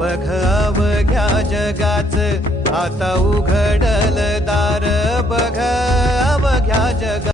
बघाव घ्या जगाच आता उघडल दार बघाव घ्या जगा